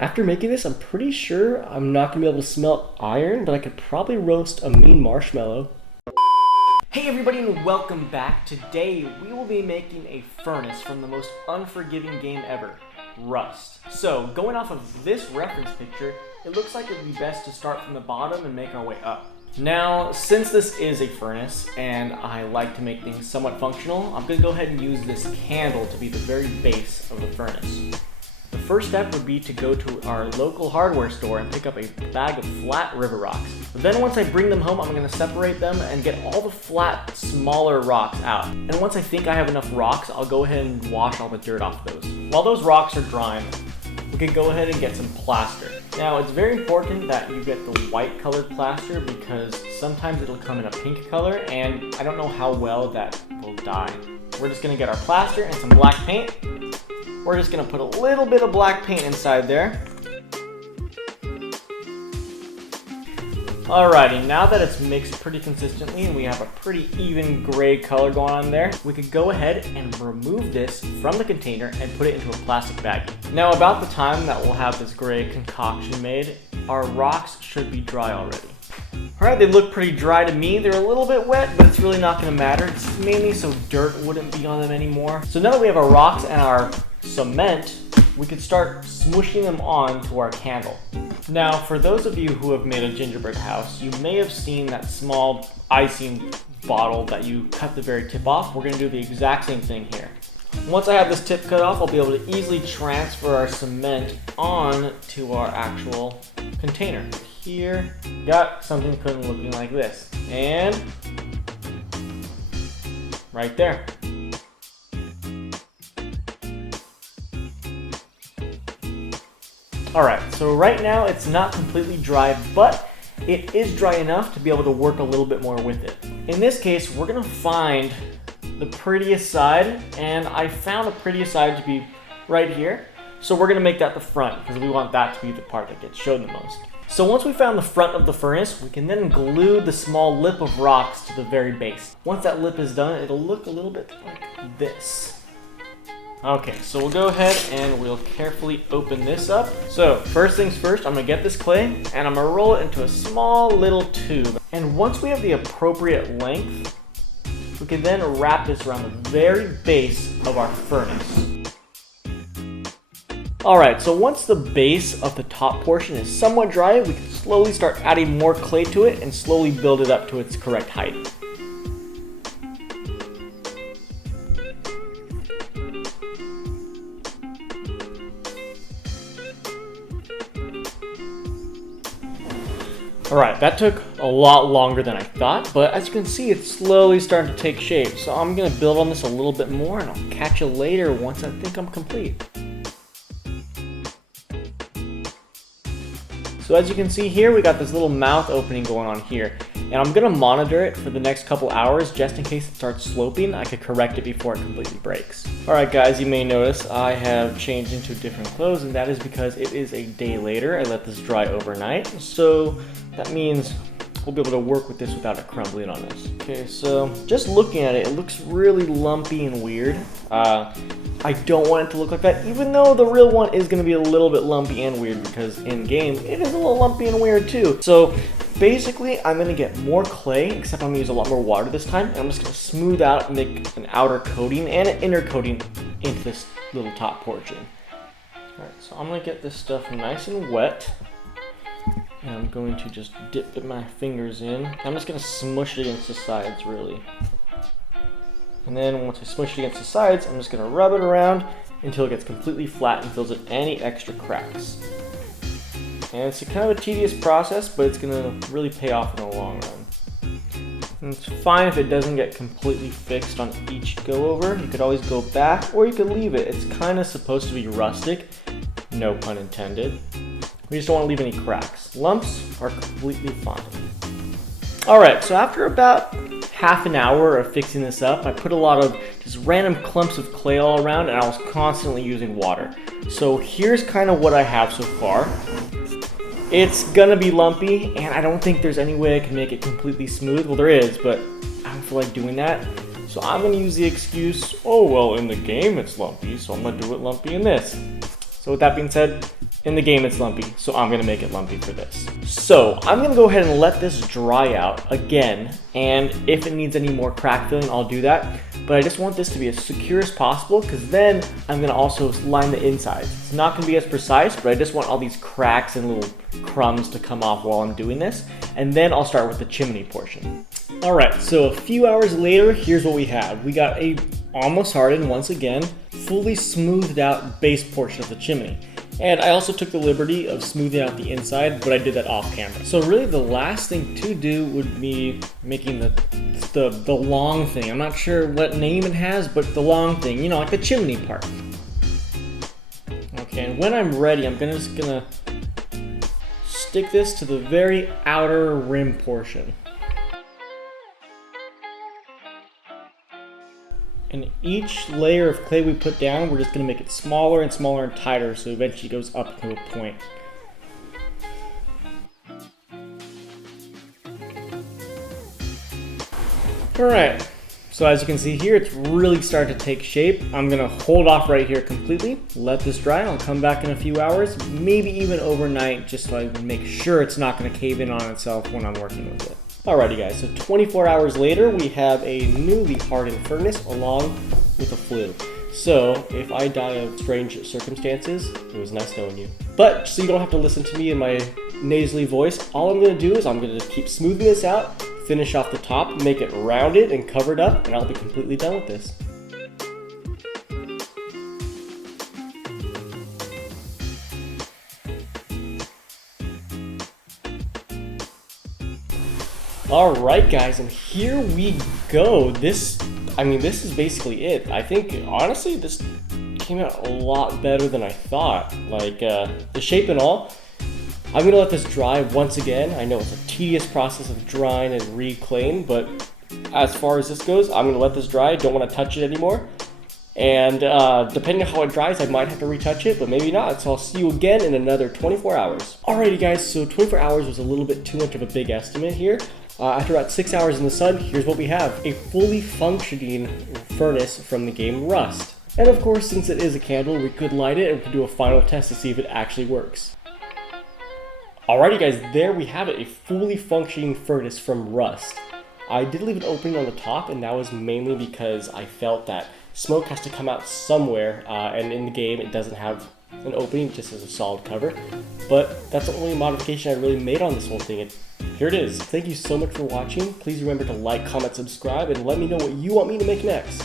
After making this, I'm pretty sure I'm not gonna be able to smelt iron, but I could probably roast a mean marshmallow. Hey everybody and welcome back. Today we will be making a furnace from the most unforgiving game ever, Rust. So going off of this reference picture, it looks like it would be best to start from the bottom and make our way up. Now, since this is a furnace and I like to make things somewhat functional, I'm gonna go ahead and use this candle to be the very base of the furnace. The first step would be to go to our local hardware store and pick up a bag of flat river rocks. Then once I bring them home, I'm going to separate them and get all the flat, smaller rocks out. And once I think I have enough rocks, I'll go ahead and wash all the dirt off those. While those rocks are drying, we can go ahead and get some plaster. Now, it's very important that you get the white colored plaster because sometimes it'll come in a pink color and I don't know how well that will dye. We're just going to get our plaster and some black paint. We're just going to put a little bit of black paint inside there. Alrighty, now that it's mixed pretty consistently and we have a pretty even gray color going on there, we could go ahead and remove this from the container and put it into a plastic bag. Now about the time that we'll have this gray concoction made, our rocks should be dry already. Alright, they look pretty dry to me. They're a little bit wet, but it's really not going to matter. It's mainly so dirt wouldn't be on them anymore. So now that we have our rocks and our cement, we could start smooshing them on to our candle. Now, for those of you who have made a gingerbread house, you may have seen that small icing bottle that you cut the very tip off. We're going to do the exact same thing here. Once I have this tip cut off, I'll be able to easily transfer our cement on to our actual container. Here, got something looking like this. And right there. Alright, so right now it's not completely dry, but it is dry enough to be able to work a little bit more with it. In this case, we're going to find the prettiest side, and I found the prettiest side to be right here. So we're going to make that the front, because we want that to be the part that gets shown the most. So once we found the front of the furnace, we can then glue the small lip of rocks to the very base. Once that lip is done, it'll look a little bit like this. Okay, so we'll go ahead and we'll carefully open this up. So first things first, I'm gonna get this clay and I'm gonna roll it into a small little tube. And once we have the appropriate length, we can then wrap this around the very base of our furnace. Alright, so once the base of the top portion is somewhat dry, we can slowly start adding more clay to it and slowly build it up to its correct height. Alright, that took a lot longer than I thought, but as you can see, it's slowly starting to take shape. So I'm going to build on this a little bit more, and I'll catch you later once I think I'm complete. So as you can see here, we got this little mouth opening going on here. And I'm going to monitor it for the next couple hours just in case it starts sloping. I could correct it before it completely breaks. Alright guys, you may notice I have changed into different clothes, and that is because it is a day later. I let this dry overnight. So that means we'll be able to work with this without it crumbling on us. Okay, so just looking at it, it looks really lumpy and weird. I don't want it to look like that, even though the real one is going to be a little bit lumpy and weird because in game, it is a little lumpy and weird too. So basically, I'm going to get more clay, except I'm going to use a lot more water this time, and I'm just going to smooth out and make an outer coating and an inner coating into this little top portion. Alright, so I'm going to get this stuff nice and wet. And I'm going to just dip my fingers in. I'm just going to smush it against the sides, really. And then once I smush it against the sides, I'm just going to rub it around until it gets completely flat and fills in any extra cracks. And it's kind of a tedious process, but it's going to really pay off in the long run. And it's fine if it doesn't get completely fixed on each go over. You could always go back, or you could leave it. It's kind of supposed to be rustic, no pun intended. We just don't want to leave any cracks. Lumps are completely fine. Alright, so after about half an hour of fixing this up, I put a lot of just random clumps of clay all around, and I was constantly using water. So here's kind of what I have so far. It's gonna be lumpy, and I don't think there's any way I can make it completely smooth. Well, there is, but I don't feel like doing that. So I'm gonna use the excuse, oh, well, in the game it's lumpy, so I'm gonna do it lumpy in this. So with that being said, In the game it's lumpy, so I'm gonna make it lumpy for this. So I'm gonna go ahead and let this dry out again, and if it needs any more crack filling, I'll do that. But I just want this to be as secure as possible, because then I'm gonna also line the insides. It's not gonna be as precise, but I just want all these cracks and little crumbs to come off while I'm doing this. And then I'll start with the chimney portion. All right, so a few hours later, here's what we have. We got a almost hardened, once again, fully smoothed out base portion of the chimney. And I also took the liberty of smoothing out the inside, but I did that off camera. So really the last thing to do would be making the long thing. I'm not sure what name it has, but the long thing, you know, like the chimney part. Okay, and when I'm ready, I'm just gonna stick this to the very outer rim portion. And each layer of clay we put down, we're just going to make it smaller and smaller and tighter, so eventually it goes up to a point. Alright, so as you can see here, it's really starting to take shape. I'm going to hold off right here completely, let this dry. I'll come back in a few hours, maybe even overnight, just so I can make sure it's not going to cave in on itself when I'm working with it. Alrighty guys, so 24 hours later, we have a newly hardened furnace along with a flue. So, if I die of strange circumstances, it was nice knowing you. But, so you don't have to listen to me in my nasally voice, all I'm going to do is I'm going to keep smoothing this out, finish off the top, make it rounded and covered up, and I'll be completely done with this. Alright guys, and here we go. This is basically it. I think, honestly, this came out a lot better than I thought. Like, the shape and all. I'm gonna let this dry once again. I know it's a tedious process of drying and reclaim, but as far as this goes, I'm gonna let this dry. I don't wanna touch it anymore. And depending on how it dries, I might have to retouch it, but maybe not. So I'll see you again in another 24 hours. Alrighty guys, so 24 hours was a little bit too much of a big estimate here. After about 6 hours in the sun, here's what we have. A fully functioning furnace from the game Rust. And of course, since it is a candle, we could light it and we could do a final test to see if it actually works. Alrighty guys, there we have it, a fully functioning furnace from Rust. I did leave an opening on the top, and that was mainly because I felt that smoke has to come out somewhere, and in the game it doesn't have an opening, it just has a solid cover. But that's the only modification I really made on this whole thing. Here it is. Thank you so much for watching. Please remember to like, comment, subscribe, and let me know what you want me to make next.